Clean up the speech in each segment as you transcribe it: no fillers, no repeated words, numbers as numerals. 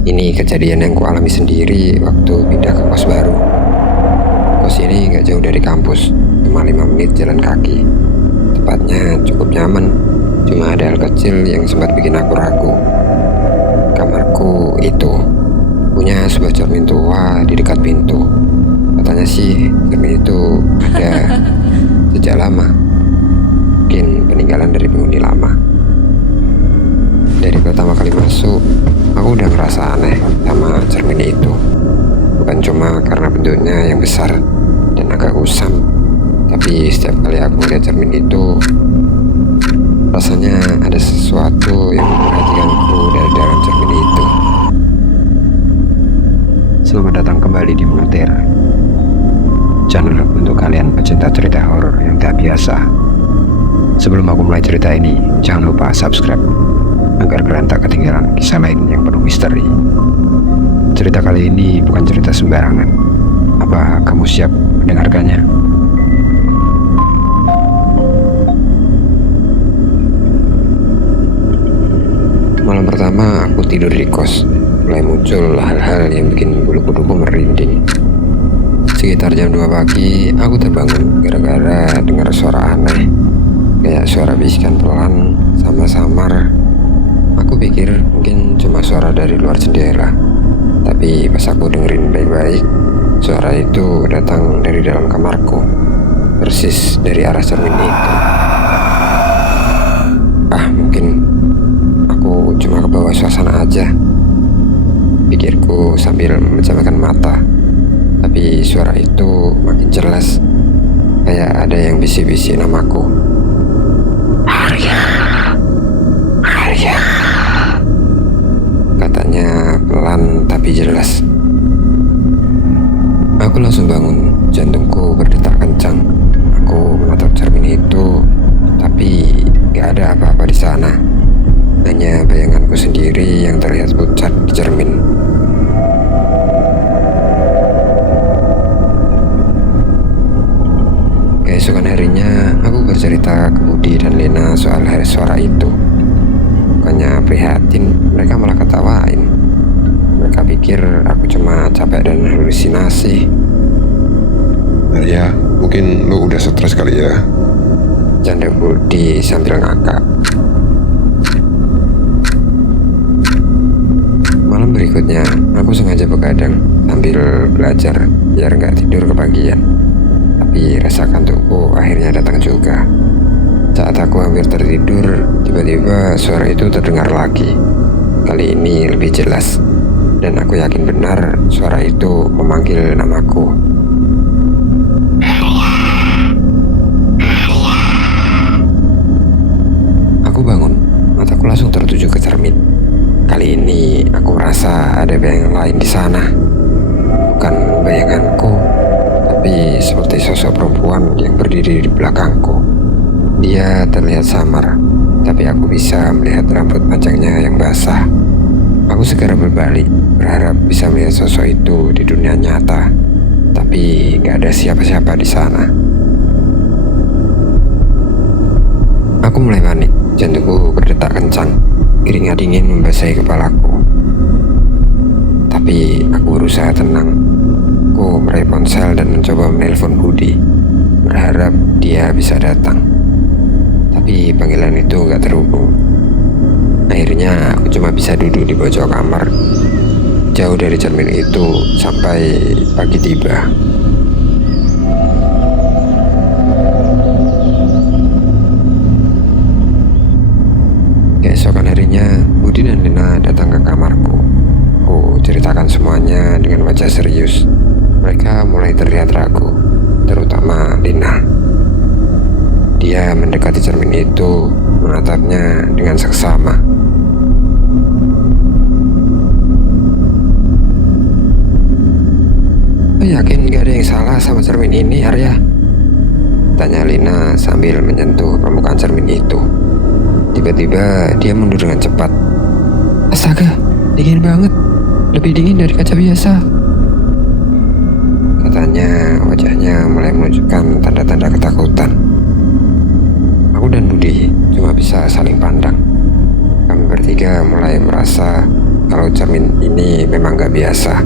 Ini kejadian yang kualami sendiri waktu pindah ke kos baru. Kos ini gak jauh dari kampus, cuma 5 menit jalan kaki. Tempatnya cukup nyaman, cuma ada hal kecil yang sempat bikin aku ragu. Kamarku itu punya sebuah cermin tua di dekat pintu. Katanya sih cermin itu ada sejak lama, mungkin peninggalan dari penghuni lama. Dari pertama kali masuk, aku udah ngerasa aneh sama cermin itu. Bukan cuma karena bentuknya yang besar dan agak usam, tapi setiap kali aku melihat cermin itu, rasanya ada sesuatu yang memperhatikanku dari dalam cermin itu. Selamat datang kembali di Monoter, channel untuk kalian pecinta cerita horor yang tak biasa. Sebelum aku mulai cerita ini, jangan lupa subscribe agar kalian tak ketinggalan kisah lain yang penuh misteri. Cerita kali ini bukan cerita sembarangan. Apa kamu siap mendengarkannya? Malam pertama aku tidur di kos, mulai muncul hal-hal yang bikin bulu kuduku merinding. Sekitar jam 2 pagi, aku terbangun gara-gara dengar suara aneh, kayak suara bisikan pelan sama samar. Aku pikir mungkin cuma suara dari luar jendela, tapi pas aku dengerin baik-baik, suara itu datang dari dalam kamarku, persis dari arah cermin itu. Mungkin aku cuma kebawa suasana aja, pikirku sambil memejamkan mata. Tapi suara itu makin jelas, kayak ada yang bisik-bisik namaku. Arya, Arya, katanya pelan tapi jelas. Aku langsung bangun, jantungku berdetak kencang. Aku menatap cermin itu, tapi gak ada apa-apa di sana. Hanya bayanganku sendiri yang terlihat pucat di cermin. Keesokan harinya, aku bercerita ke Budi dan Lena soal suara itu. Bukannya prihatin, mereka malah ketawain. Mereka pikir aku cuma capek dan halusinasi. Ya, mungkin lu udah stres kali ya. Canda Budi sambil ngakak. Malam berikutnya, aku sengaja begadang sambil belajar biar nggak tidur kebagian. Tapi rasa kantukku akhirnya datang juga. Saat aku hampir tertidur, tiba-tiba suara itu terdengar lagi. Kali ini lebih jelas, dan aku yakin benar suara itu memanggil namaku. Aku bangun, mataku langsung tertuju ke cermin. Kali ini aku merasa ada bayangan lain di sana. Bukan bayanganku, tapi seperti sosok perempuan yang berdiri di belakangku. Dia terlihat samar, tapi aku bisa melihat rambut panjangnya yang basah. Aku segera berbalik, berharap bisa melihat sosok itu di dunia nyata. Tapi gak ada siapa-siapa di sana. Aku mulai panik, jantungku berdetak kencang, keringat dingin membasahi kepalaku. Tapi aku berusaha tenang. Aku meraih ponsel dan mencoba menelpon Budi, berharap dia bisa datang. Tapi panggilan itu gak terhubung. Akhirnya aku cuma bisa duduk di pojok kamar, jauh dari cermin itu sampai pagi tiba. Keesokan harinya, Budi dan Lena datang ke kamarku. Aku ceritakan semuanya dengan wajah serius. Mereka mulai terlihat ragu, terutama Lina. Dia mendekati cermin itu, menatapnya dengan seksama. Lo yakin gak ada yang salah sama cermin ini, Arya? Tanya Lina sambil menyentuh permukaan cermin itu. Tiba-tiba dia mundur dengan cepat. Astaga, dingin banget. Lebih dingin dari kaca biasa. Katanya wajahnya mulai menunjukkan tanda-tanda ketakutan. Aku dan Budi cuma bisa saling pandang. Kami bertiga mulai merasa kalau cermin ini memang gak biasa.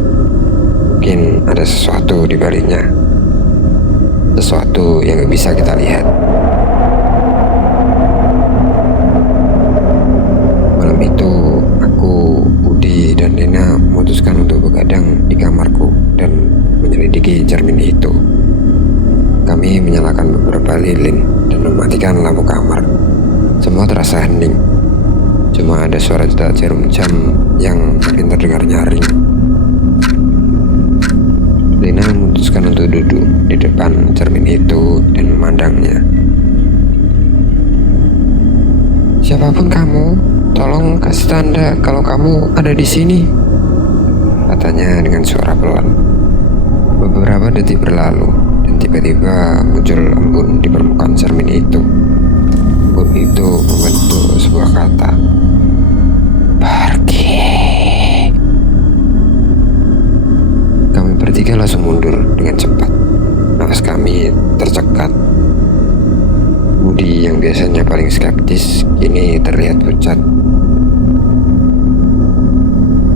Mungkin ada sesuatu di baliknya, sesuatu yang gak bisa kita lihat. Malam itu, aku, Budi, dan Lena memutuskan untuk begadang di kamarku dan menyelidiki cermin itu. Kami menyalakan beberapa lilin dan mematikan lampu kamar. Semua terasa hening. Cuma ada suara jedak jarum jam yang makin terdengar nyaring. Lena memutuskan untuk duduk di depan cermin itu dan memandangnya. "Siapapun kamu, tolong kasih tanda kalau kamu ada di sini," katanya dengan suara pelan. Beberapa detik berlalu dan tiba-tiba muncul embun di permukaan cermin itu. Embun itu membentuk sebuah kata, "Pergi." Kami bertiga langsung mundur dengan cepat. Nafas kami tercekat. Budi yang biasanya paling skeptis kini terlihat pucat.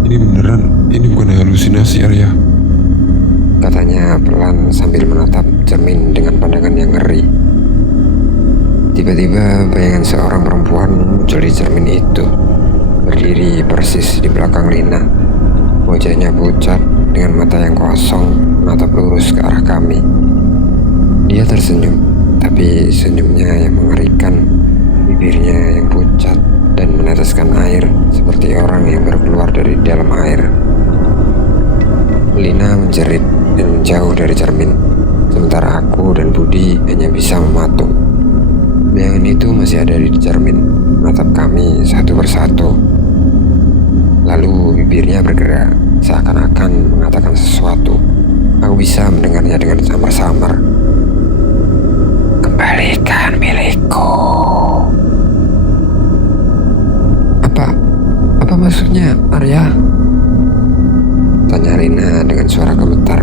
Ini beneran, ini bukan halusinasi Arya. Katanya pelan sambil menatap cermin dengan pandangan yang ngeri. Tiba-tiba bayangan seorang perempuan muncul di cermin itu, berdiri persis di belakang Lina. Wajahnya pucat dengan mata yang kosong menatap lurus ke arah kami. Dia tersenyum, tapi senyumnya yang mengerikan. Bibirnya yang pucat dan meneteskan air seperti orang yang baru keluar dari dalam air. Lina menjerit dan menjauh dari cermin, sementara aku dan Budi hanya bisa mematung. Bayangan itu masih ada di cermin, menatap kami satu persatu. Lalu bibirnya bergerak, seakan-akan mengatakan sesuatu. Aku bisa mendengarnya dengan samar-samar. "Kembalikan milikku." Apa maksudnya, Arya? Tanya Lina dengan suara gemetar.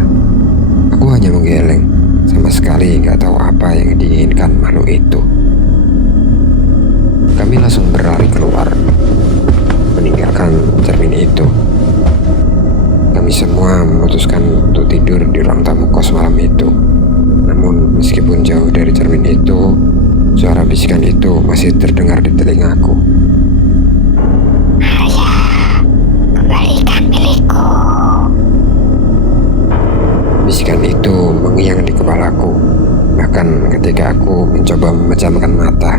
Aku hanya menggeleng, sama sekali gak tahu apa yang diinginkan makhluk itu. Kami langsung berlari keluar, meninggalkan cermin itu. Kami semua memutuskan untuk tidur di ruang tamu kos malam itu. Namun meskipun jauh dari cermin itu, suara bisikan itu masih terdengar di telingaku. "Arya, kembalikan milikku." Bisikan itu mengiang di kepalaku, bahkan ketika aku mencoba memejamkan mata.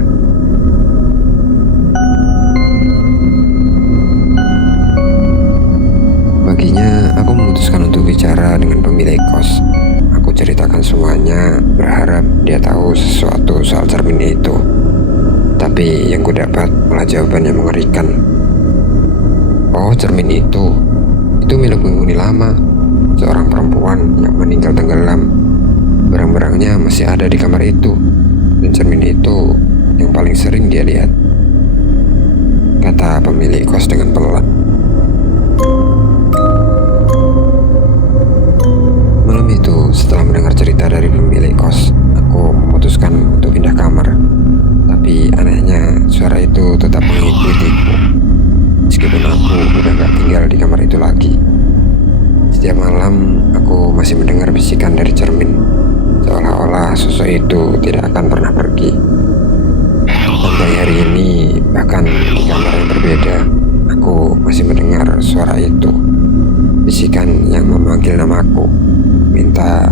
Paginya, aku memutuskan untuk bicara dengan pemilik kos. Aku ceritakan semuanya, berharap dia tahu sesuatu soal cermin itu. Tapi yang ku dapat malah jawaban yang mengerikan. "Oh, cermin itu milik penghuni lama, seorang perempuan yang meninggal tenggelam. Barang-barangnya masih ada di kamar itu, dan cermin itu yang paling sering dia lihat," kata pemilik kos dengan pelan. Malam itu, setelah mendengar cerita dari pemilik kos, aku memutuskan untuk pindah kamar. Tapi anehnya, suara itu tetap mengikutiku, meskipun aku udah gak tinggal di kamar itu lagi. Setiap malam, aku masih mendengar bisikan dari cermin, seolah-olah sosok itu tidak akan pernah pergi. Sampai hari ini, bahkan di kamar yang berbeda, aku masih mendengar suara itu. Bisikan yang memanggil namaku, minta